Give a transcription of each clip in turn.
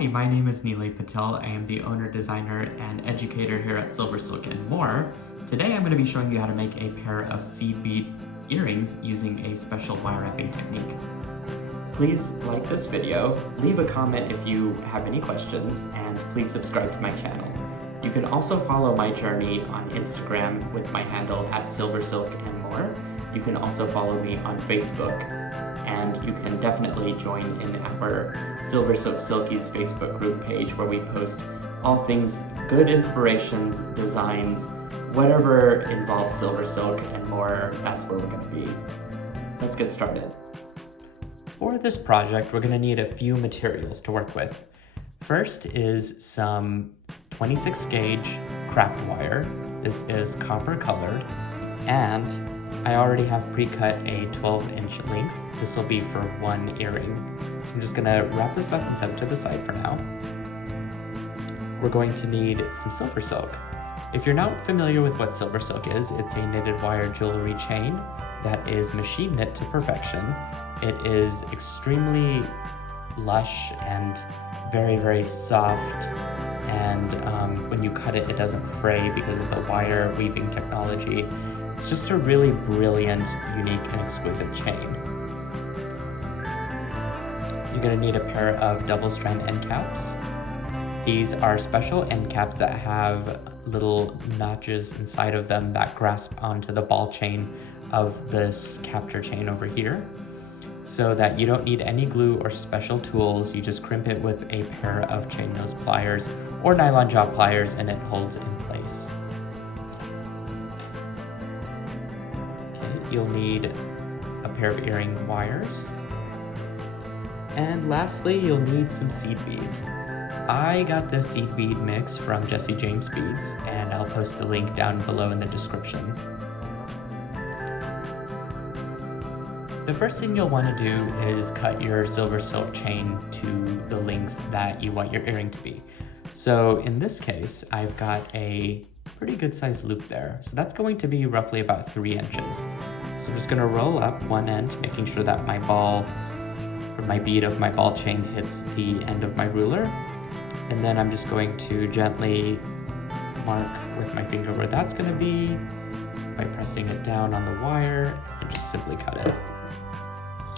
Hi, my name is Neely Patel. I am the owner, designer, and educator here at SilverSilk and more. Today I'm going to be showing you how to make a pair of seed bead earrings using a special wire wrapping technique. Please like this video, leave a comment if you have any questions, and please subscribe to my channel. You can also follow my journey on Instagram with my handle @SilverSilk and more. You can also follow me on Facebook, and you can definitely join in our SilverSilk Silkies Facebook group page where we post all things good inspirations, designs, whatever involves SilverSilk and more, that's where we're going to be. Let's get started. For this project, we're going to need a few materials to work with. First is some 26 gauge craft wire. This is copper colored, and I already have pre-cut a 12-inch length. This will be for one earring. So I'm just gonna wrap this up and set it to the side for now. We're going to need some SilverSilk. If you're not familiar with what SilverSilk is, it's a knitted wire jewelry chain that is machine knit to perfection. It is extremely lush and very, very soft. And when you cut it, it doesn't fray because of the wire weaving technology. It's just a really brilliant, unique, and exquisite chain. You're going to need a pair of double strand end caps. These are special end caps that have little notches inside of them that grasp onto the ball chain of this capture chain over here, so that you don't need any glue or special tools. You just crimp it with a pair of chain nose pliers or nylon jaw pliers and it holds in place. You'll need a pair of earring wires. And lastly, you'll need some seed beads. I got this seed bead mix from Jesse James Beads, and I'll post the link down below in the description. The first thing you'll want to do is cut your SilverSilk chain to the length that you want your earring to be. So in this case, I've got a pretty good sized loop there. So that's going to be roughly about 3 inches. So I'm just going to roll up one end, making sure that my ball, or my bead of my ball chain hits the end of my ruler. And then I'm just going to gently mark with my finger where that's going to be by pressing it down on the wire and just simply cut it.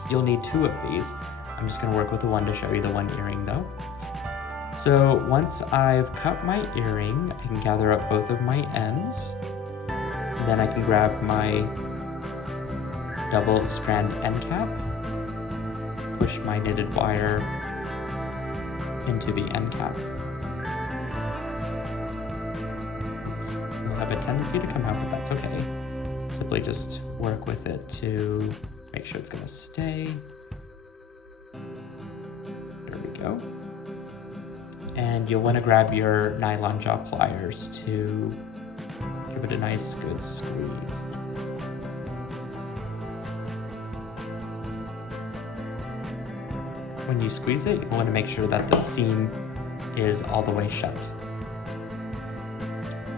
You'll need 2 of these. I'm just going to work with the one to show you the one earring though. So once I've cut my earring, I can gather up both of my ends. And then I can grab my double strand end cap, push my knitted wire into the end cap. It'll have a tendency to come out, but that's okay. Simply just work with it to make sure it's going to stay. There we go. And you'll want to grab your nylon jaw pliers to give it a nice good squeeze. When you squeeze it, you want to make sure that the seam is all the way shut.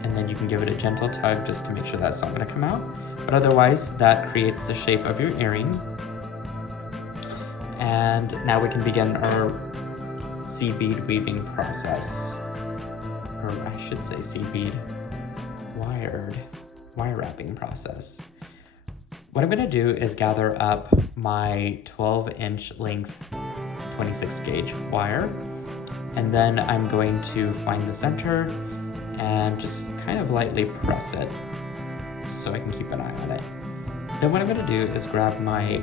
And then you can give it a gentle tug just to make sure that's not going to come out. But otherwise, that creates the shape of your earring. And now we can begin our seed bead weaving process, or I should say seed bead wire wrapping process. What I'm going to do is gather up my 12-inch length 26 gauge wire, and then I'm going to find the center and just kind of lightly press it so I can keep an eye on it. Then what I'm going to do is grab my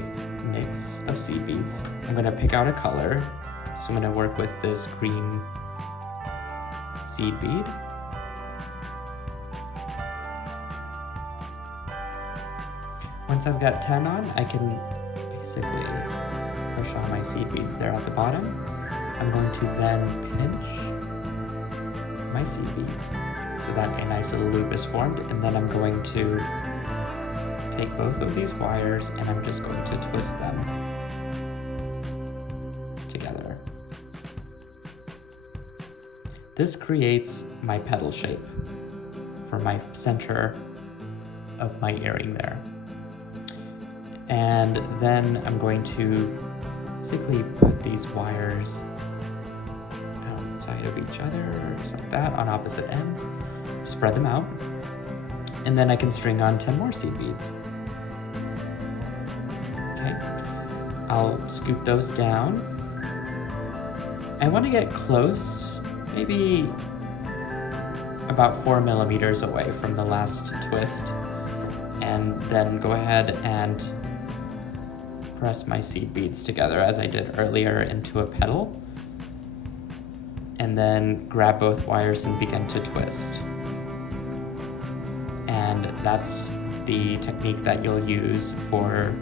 mix of seed beads. I'm going to pick out a color. So I'm going to work with this green seed bead. Once I've got 10 on, I can basically push all my seed beads there at the bottom. I'm going to then pinch my seed beads so that a nice little loop is formed, and then I'm going to take both of these wires and I'm just going to twist them together. This creates my petal shape for my center of my earring there. And then I'm going to basically put these wires out side of each other, just like that, on opposite ends. Spread them out. And then I can string on 10 more seed beads. Okay, I'll scoop those down. I want to get close, maybe about 4 millimeters away from the last twist, and then go ahead and press my seed beads together as I did earlier into a petal, and then grab both wires and begin to twist. And that's the technique that you'll use for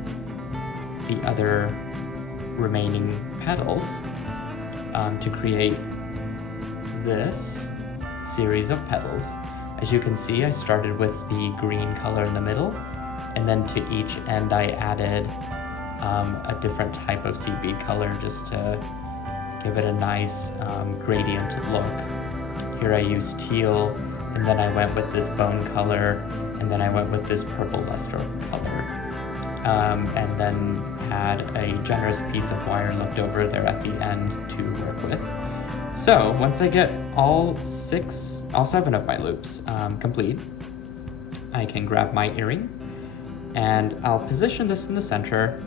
the other remaining petals to create this series of petals. As you can see, I started with the green color in the middle, and then to each end I added a different type of seed bead color just to give it a nice gradient look. Here I used teal, and then I went with this bone color, and then I went with this purple luster color, and then had a generous piece of wire left over there at the end to work with. So once I get all 7 of my loops complete, I can grab my earring, and I'll position this in the center,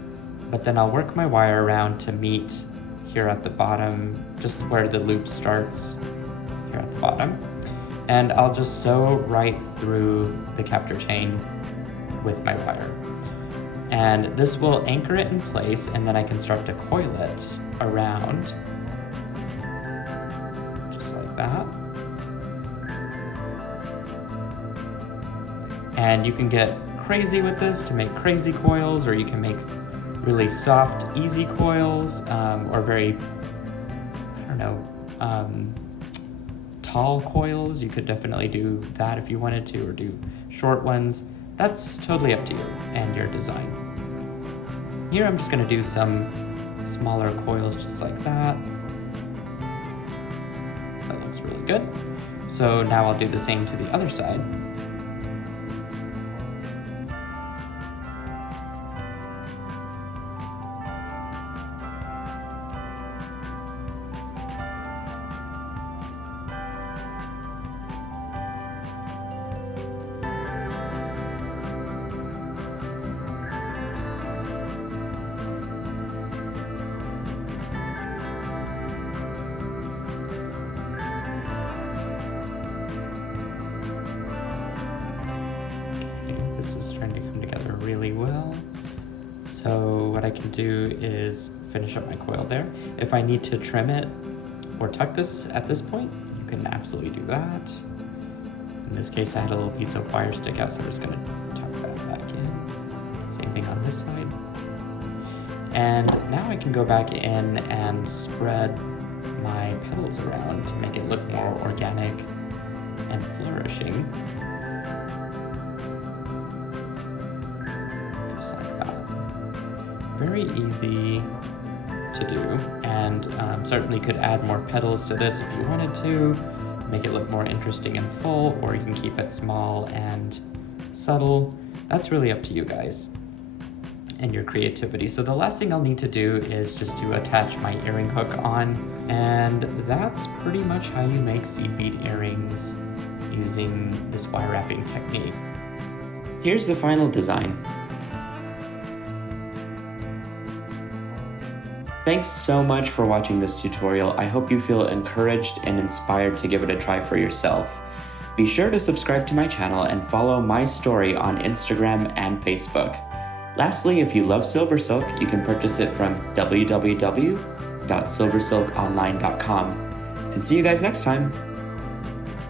but then I'll work my wire around to meet here at the bottom, just where the loop starts, here at the bottom. And I'll just sew right through the capture chain with my wire. And this will anchor it in place, and then I can start to coil it around, just like that. And you can get crazy with this to make crazy coils, or you can make really soft, easy coils, or very, tall coils. You could definitely do that if you wanted to, or do short ones. That's totally up to you and your design. Here I'm just gonna do some smaller coils just like that. That looks really good. So now I'll do the same to the other side. This is starting to come together really well. So what I can do is finish up my coil there. If I need to trim it or tuck this at this point, you can absolutely do that. In this case, I had a little piece of wire stick out, so I'm just gonna tuck that back in. Same thing on this side. And now I can go back in and spread my petals around to make it look more organic and flourishing. Very easy to do, and certainly could add more petals to this if you wanted to, make it look more interesting and full, or you can keep it small and subtle. That's really up to you guys and your creativity. So the last thing I'll need to do is just to attach my earring hook on, and that's pretty much how you make seed bead earrings using this wire wrapping technique. Here's the final design. Thanks so much for watching this tutorial. I hope you feel encouraged and inspired to give it a try for yourself. Be sure to subscribe to my channel and follow my story on Instagram and Facebook. Lastly, if you love SilverSilk, you can purchase it from www.silversilkonline.com. And see you guys next time.